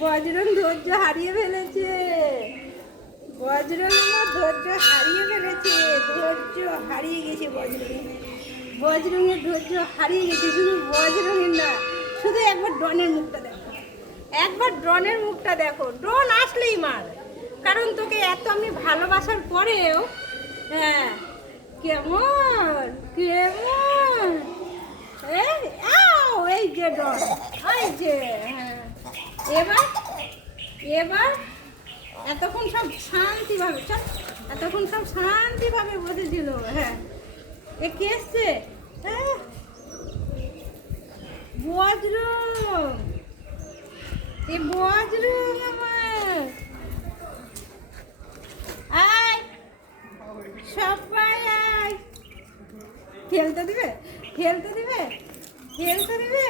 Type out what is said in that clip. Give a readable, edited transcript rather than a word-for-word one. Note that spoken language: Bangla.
বজরং ধৈর্য হারিয়ে ফেলেছে। বজরং ধৈর্য হারিয়ে ফেলেছে। ধৈর্য হারিয়ে গেছে বজরং। বজরঙের ধৈর্য হারিয়ে গেছে। শুধু বজরঙের না, শুধু একবার ড্রনের মুখটা দেখো। একবার ড্রনের মুখটা দেখো। ড্রন আসলেই মার। কারণ তোকে এত আমি ভালোবাসার পরেও, হ্যাঁ, কেমন কেমন এই যে ডন, এই যে, হ্যাঁ, এবার এবার এতক্ষণ সব শান্তিভাবে, এতক্ষণ সব শান্তিভাবে বসেছিল। হ্যাঁ, এ কে এসছে? হ্যাঁ, বজরং, এ বজরং আমার। আয় সবাই আয়। খেলতে দিবে, খেলতে দিবে, খেলতে দিবে।